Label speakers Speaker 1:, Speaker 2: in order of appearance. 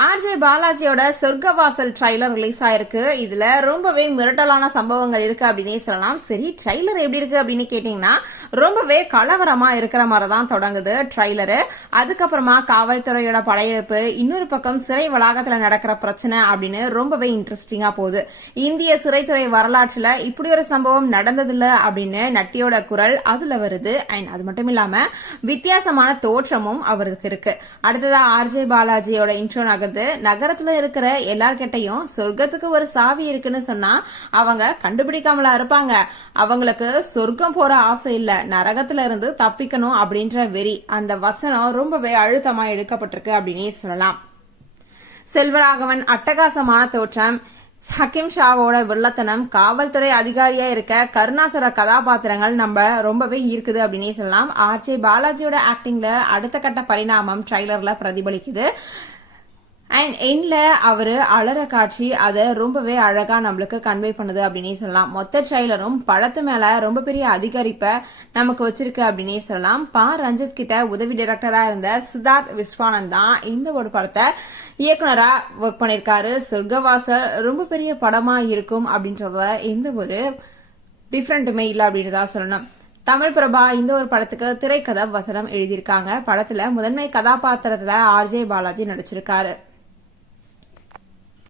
Speaker 1: I RJ பாலாஜியோட சொர்க்கவாசல் trailer release ஆயிருக்கு. இதுல ரொம்பவே மிரட்டலான சம்பவங்கள் இருக்கு அப்படின்னே சொல்லலாம். சரி ட்ரைலர் எப்படி இருக்கு அப்படின்னு கேட்டீங்கன்னா ரொம்பவே கலவரமா இருக்கிற மாதிரி தான் தொடங்குது ட்ரைலரு அதுக்கப்புறமா காவல்துறையோட படையெடுப்பு இன்னொரு பக்கம் சிறை வளாகத்துல நடக்கிற பிரச்சனை அப்படின்னு ரொம்பவே இன்ட்ரெஸ்டிங்கா போகுது. இந்திய சிறைத்துறை வரலாற்றுல இப்படி ஒரு சம்பவம் நடந்ததில்ல அப்படின்னு நட்டியோட குரல் அதுல வருது. அண்ட் அது மட்டும் இல்லாம வித்தியாசமான தோற்றமும் அவருக்கு இருக்கு. அடுத்ததா ஆர்ஜே பாலாஜியோட இன்ட்ரோ நகர்ந்து நகரத்துல இருக்கிற எல்லார்கிட்டையும் சொர்க்கத்துக்கு ஒரு சாவி இருக்குன்னு சொன்னா அவங்க கண்டுபிடிக்காமலா இருப்பாங்க. அவங்களுக்கு சொர்க்கம் போற ஆசை இல்ல. நரகத்துல இருந்து தப்பிக்கணும் அப்படின்ற வெறி. அந்த வசனம் ரொம்பவே அழுத்தமா எடுக்கப்பட்டிருக்கு அப்படின்னே சொல்லலாம். செல்வராகவன் அட்டகாசமான தோற்றம். ஹக்கீம் ஷாவோட வில்லத்தனம். காவல்துறை அதிகாரியா இருக்க கருணாசர கதாபாத்திரங்கள் நம்ம ரொம்பவே ஈர்க்குது அப்படின்னே சொல்லலாம். ஆர்ஜே பாலாஜியோட ஆக்டிங்ல அடுத்த கட்ட பரிணாமம் ட்ரைலர்ல பிரதிபலிக்குது. அண்ட் எண்ட்ல அவரு அலற காட்சி அதை ரொம்பவே அழகா நம்மளுக்கு கன்வே பண்ணுது அப்படின்னே சொல்லலாம். மொத்த ட்ரைலரும் படத்து மேல ரொம்ப பெரிய அதிகரிப்பை நமக்கு வச்சிருக்கு அப்படின்னே சொல்லலாம். பா. ரஞ்சித் கிட்ட உதவி டைரக்டரா இருந்த சித்தார்த் விஸ்வானந்த் தான் இந்த ஒரு படத்தை இயக்குனரா ஒர்க் பண்ணிருக்காரு. சொர்க்கவாசர் ரொம்ப பெரிய படமா இருக்கும் அப்படின்றத எந்த ஒரு டிஃப்ரெண்ட்டுமே இல்லை அப்படின்னு தான் சொல்லணும். தமிழ் பிரபா இந்த ஒரு படத்துக்கு திரைக்கதை வசனம் எழுதியிருக்காங்க. படத்துல முதன்மை கதாபாத்திரத்துல ஆர்ஜே பாலாஜி நடிச்சிருக்காரு.